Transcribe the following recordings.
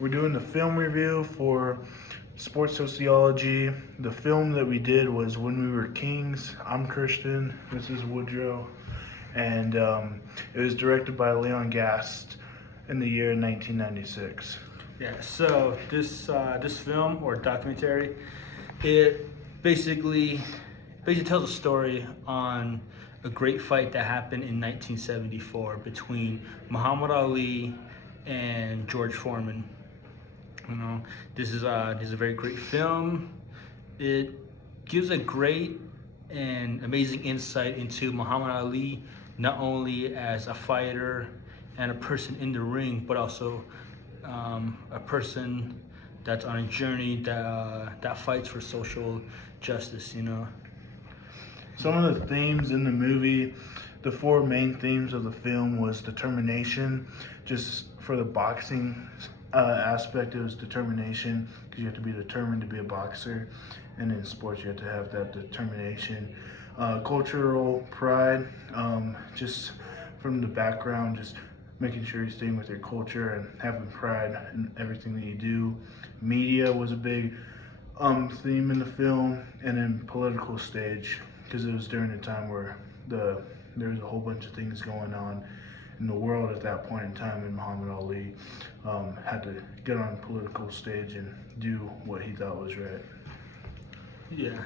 We're doing the film review for Sports Sociology. The film that we did was When We Were Kings. I'm Christian, this is Woodrow, and it was directed by Leon Gast in the year 1996. Yeah, so this film or documentary, it basically tells a story on a great fight that happened in 1974 between Muhammad Ali and George Foreman. You know, this is a very great film. It gives a great and amazing insight into Muhammad Ali, not only as a fighter and a person in the ring, but also a person that's on a journey that fights for social justice. You know, Some of the themes in the movie, the four main themes of the film was determination. Just for the boxing aspect, it was determination, because you have to be determined to be a boxer, and in sports you have to have that determination. Cultural pride, just from the background, just making sure you're staying with your culture and having pride in everything that you do. Media was a big theme in the film, and then political stage, because it was during a time where there was a whole bunch of things going on in the world at that point in time, and Muhammad Ali had to get on the political stage and do what he thought was right. yeah.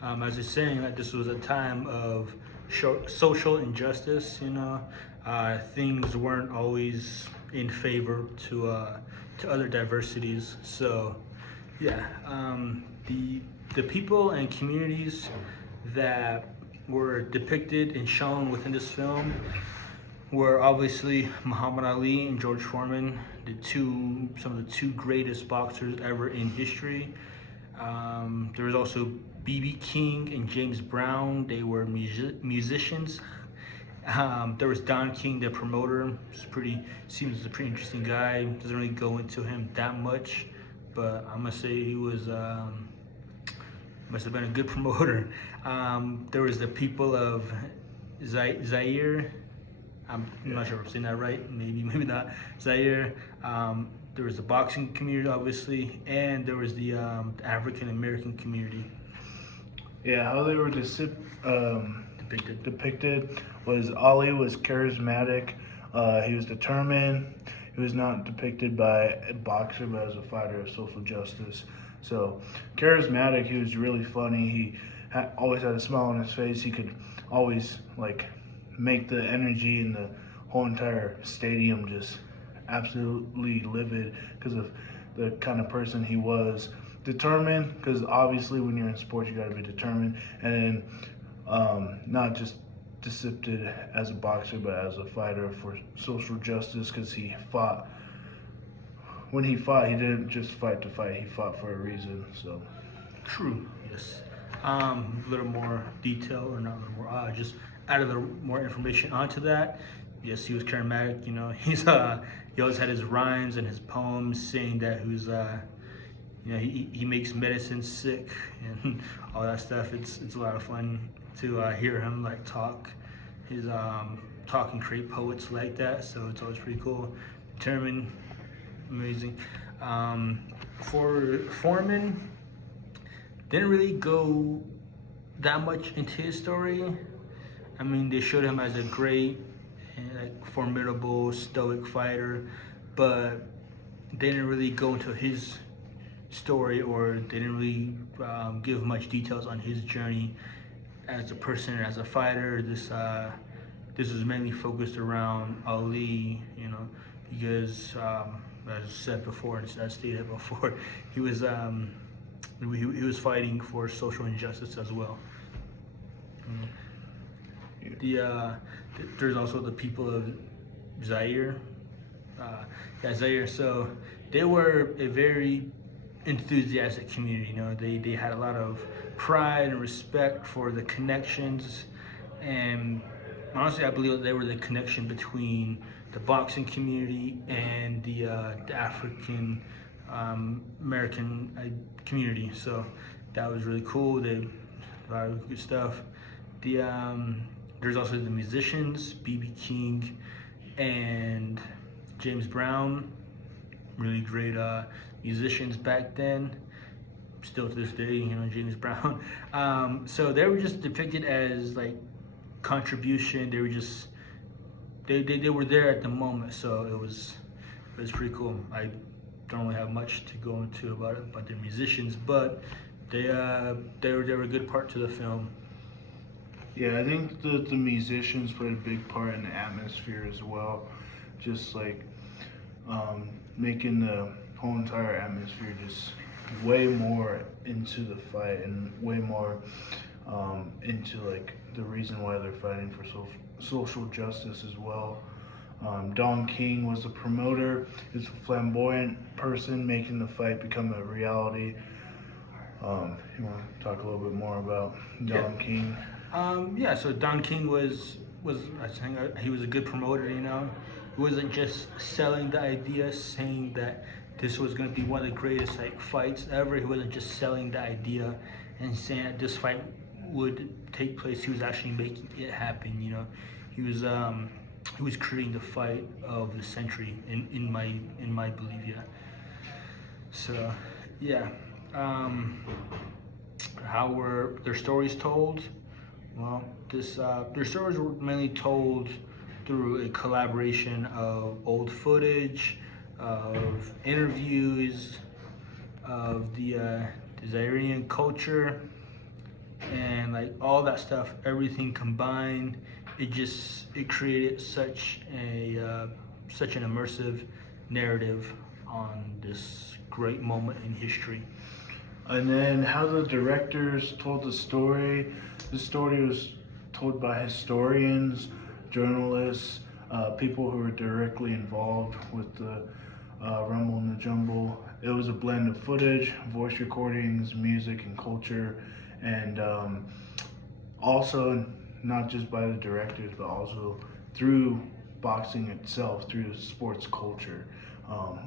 As you're saying, that this was a time of social injustice. You know, things weren't always in favor to other diversities. So, yeah, the people and communities that were depicted and shown within this film were obviously Muhammad Ali and George Foreman, some of the two greatest boxers ever in history. There was also B.B. King and James Brown. They were musicians. There was Don King, the promoter. Seems a pretty interesting guy. Doesn't really go into him that much, but I'm gonna say he was must have been a good promoter. There was the people of Zaire. I'm not sure if I'm saying that right. Maybe not. Zaire. There was the boxing community, obviously, and there was the African American community. Yeah, how they were depicted was Ali was charismatic. He was determined. He was not depicted by a boxer, but as a fighter of social justice. So charismatic. He was really funny. He always had a smile on his face. He could always make the energy in the whole entire stadium just absolutely livid because of the kind of person he was. Determined, because obviously when you're in sports you got to be determined, and then not just depicted as a boxer but as a fighter for social justice, because when he fought, he didn't just fight to fight, he fought for a reason. So True. Yes. A little more detail, or not a little more, just add a little more information onto that. Yes, he was charismatic. You know, he always had his rhymes and his poems saying that he makes medicine sick and all that stuff. It's a lot of fun to hear him talk. His talk and create poets like that. So it's always pretty cool. Determined, amazing. For Foreman, didn't really go that much into his story. I mean, they showed him as a great, formidable, stoic fighter, but they didn't really go into his story, or they didn't really give much details on his journey as a person and as a fighter. This was mainly focused around Ali, because as I said before, and as stated before, he was fighting for social injustice as well. There's also the people of Zaire. Zaire. So they were a very enthusiastic community. They had a lot of pride and respect for the connections, and honestly, I believe that they were the connection between the boxing community and the African American community. So that was really cool. They a lot of good stuff. There's also the musicians, B.B. King and James Brown. really great musicians back then, still to this day, James Brown. So they were just depicted as like contribution. They were just they were there at the moment, so it was pretty cool. I don't really have much to go into about their musicians, but they were a good part to the film. Yeah, I think the musicians played a big part in the atmosphere as well, just like making the whole entire atmosphere just way more into the fight and way more into like the reason why they're fighting for social justice as well. Don King was the promoter. He's a flamboyant person making the fight become a reality. You want to talk a little bit more about Don King? Yeah. So Don King was I think he was a good promoter. He wasn't just selling the idea, saying that this was going to be one of the greatest like fights ever. He wasn't just selling the idea and saying that this fight would take place. He was actually making it happen. He was creating the fight of the century in my belief. Yeah. So yeah. How were their stories told? Well, their stories were mainly told through a collaboration of old footage, of interviews, of the Zairian culture, and like all that stuff. Everything combined, it created such an immersive narrative on this great moment in history. And then how the directors told the story. The story was told by historians, journalists, people who were directly involved with the Rumble in the Jumble. It was a blend of footage, voice recordings, music, and culture, and also not just by the directors, but also through boxing itself, through sports culture,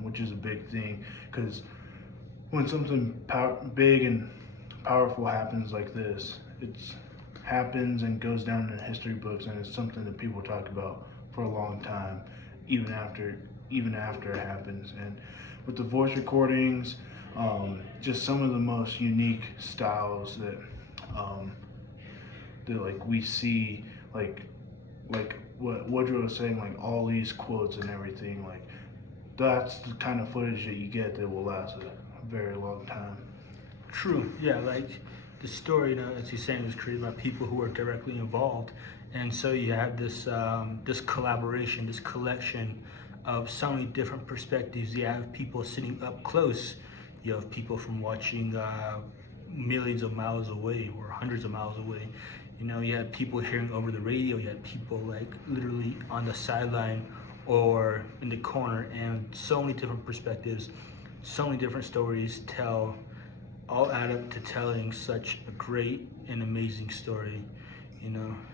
which is a big thing. Because when something big and powerful happens like this, it happens and goes down in history books, and it's something that people talk about for a long time, even after it happens. And with the voice recordings, just some of the most unique styles that like we see, like what Woodrow was saying, like all these quotes and everything, like that's the kind of footage that you get that will last a very long time. True. Yeah, like the story, as he's saying, was created by people who are directly involved, and so you have this collaboration, this collection of so many different perspectives. You have people sitting up close. You have people from watching millions of miles away or hundreds of miles away. You had people hearing over the radio. You had people like literally on the sideline or in the corner, and so many different perspectives, so many different stories all add up to telling such a great and amazing story.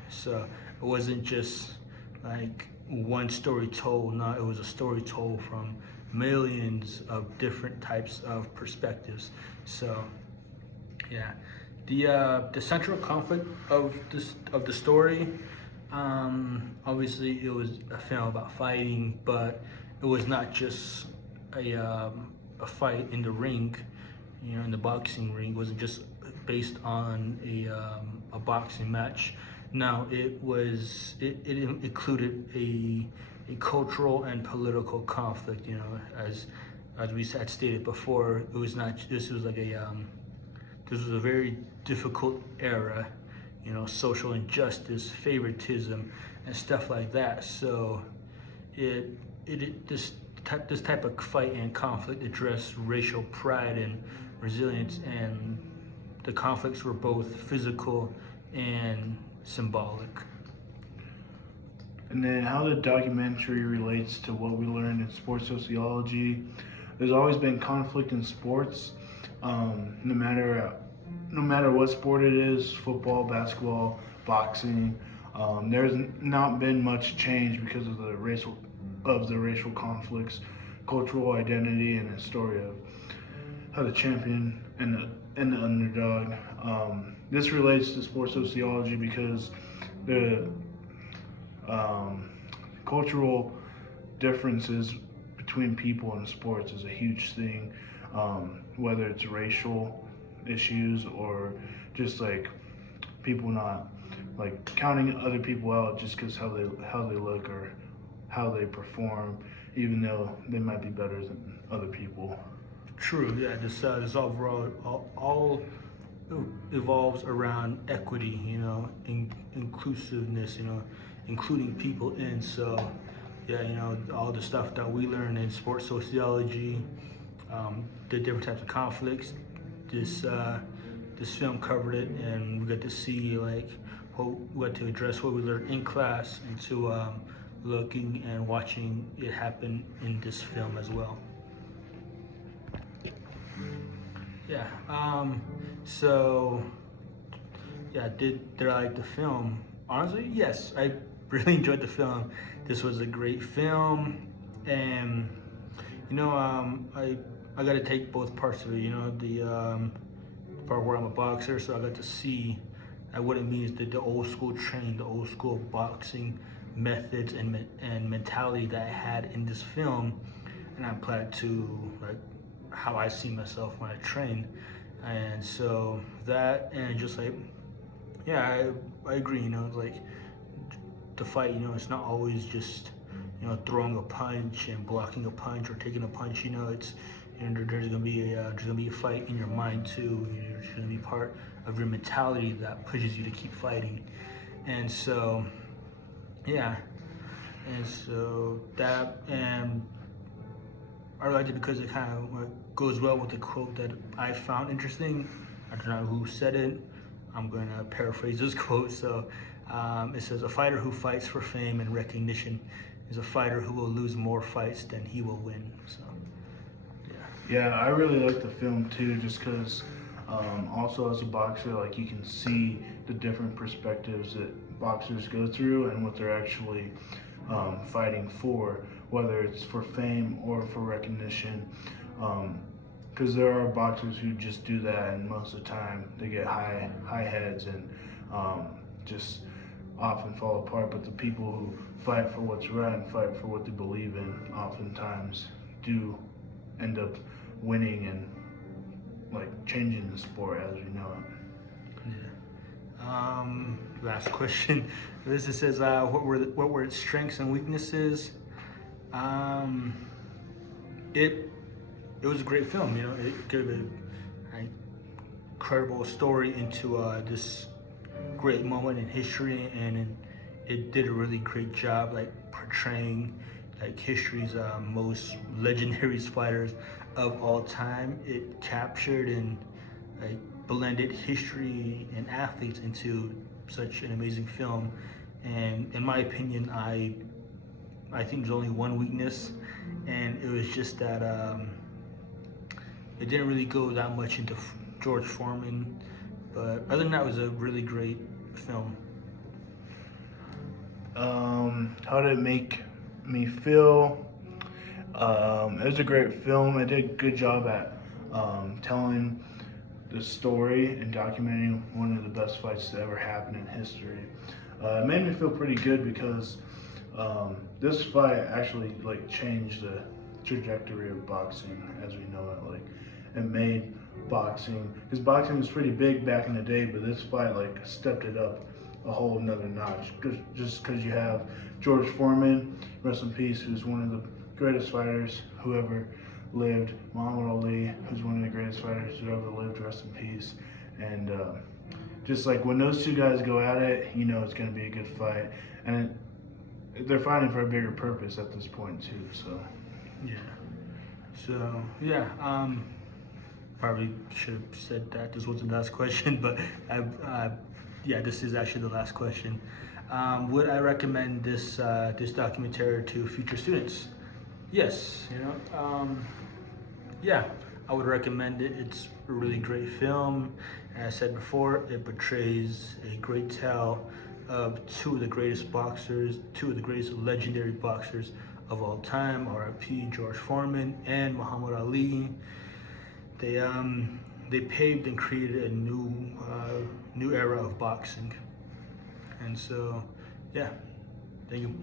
So it wasn't just like one story told. No, it was a story told from millions of different types of perspectives. So yeah, the central conflict of the story, obviously it was a film about fighting, but it was not just a fight in the ring, in the boxing ring. It wasn't just based on a boxing match. No, it included a cultural and political conflict. As we had stated before, it was not. This was a very difficult era. Social injustice, favoritism, and stuff like that. So this type of fight and conflict addressed racial pride and resilience, and the conflicts were both physical and symbolic. And then how the documentary relates to what we learned in sports sociology. There's always been conflict in sports, no matter what sport it is, football, basketball, boxing. There's not been much change because of the racial conflicts, cultural identity, and the story of how the champion and the underdog. This relates to sports sociology because the cultural differences between people in sports is a huge thing, whether it's racial issues or just like people not like counting other people out just because how they look or how they perform, even though they might be better than other people. True. Yeah. This overall all evolves around equity. Inclusiveness. Including people in. So, yeah. All the stuff that we learn in sports sociology, the different types of conflicts. This film covered it, and we got to see like what to address what we learned in class into looking and watching it happen in this film as well. Yeah. So yeah, did I like the film? Honestly, yes. I really enjoyed the film. This was a great film, and I got to take both parts of it. The part where I'm a boxer, so I got to see what it means, the old school training, the old school boxing methods and mentality that I had in this film, and I applied it to like how I see myself when I train. And so that, and just like, yeah, I agree. Like the fight, it's not always just throwing a punch and blocking a punch or taking a punch. It's there's gonna be a fight in your mind too. There's gonna be part of your mentality that pushes you to keep fighting. And so, yeah, and so that, and I liked it because it kind of goes well with the quote that I found interesting. I don't know who said it. I'm going to paraphrase this quote. So it says, "A fighter who fights for fame and recognition is a fighter who will lose more fights than he will win." So, yeah. Yeah, I really like the film too, just because also as a boxer, like you can see the different perspectives that boxers go through and what they're actually fighting for, whether it's for fame or for recognition. Because there are boxers who just do that, and most of the time they get high heads and just often fall apart. But the people who fight for what's right and fight for what they believe in oftentimes do end up winning and like changing the sport as we know it. Yeah. Last question. This says, what were its strengths and weaknesses? It was a great film. It gave an incredible story into this great moment in history, and it did a really great job, like portraying like history's most legendary fighters of all time. It captured and like blended history and athletes into such an amazing film. And in my opinion, I think there's only one weakness, and it was just that it didn't really go that much into George Foreman. But other than that, it was a really great film. How did it make me feel? It was a great film. It did a good job at telling the story and documenting one of the best fights to ever happen in history. It made me feel pretty good because this fight actually like changed the trajectory of boxing as we know it. Like it made boxing, because boxing was pretty big back in the day, but this fight like stepped it up a whole nother notch. Just because you have George Foreman, rest in peace, who's one of the greatest fighters who ever lived. Muhammad Ali, who's one of the greatest fighters who ever lived, rest in peace. And just like when those two guys go at it, it's going to be a good fight. And they're fighting for a bigger purpose at this point too. So yeah. So yeah. Probably should have said that this was the last question, but yeah, this is actually the last question. Would I recommend this documentary to future students? Yes. Yeah, I would recommend it. It's a really great film. As I said before, it portrays a great tale of two of the greatest boxers, two of the greatest legendary boxers of all time, R.I.P. George Foreman and Muhammad Ali. They paved and created a new era of boxing. And so, yeah, thank you.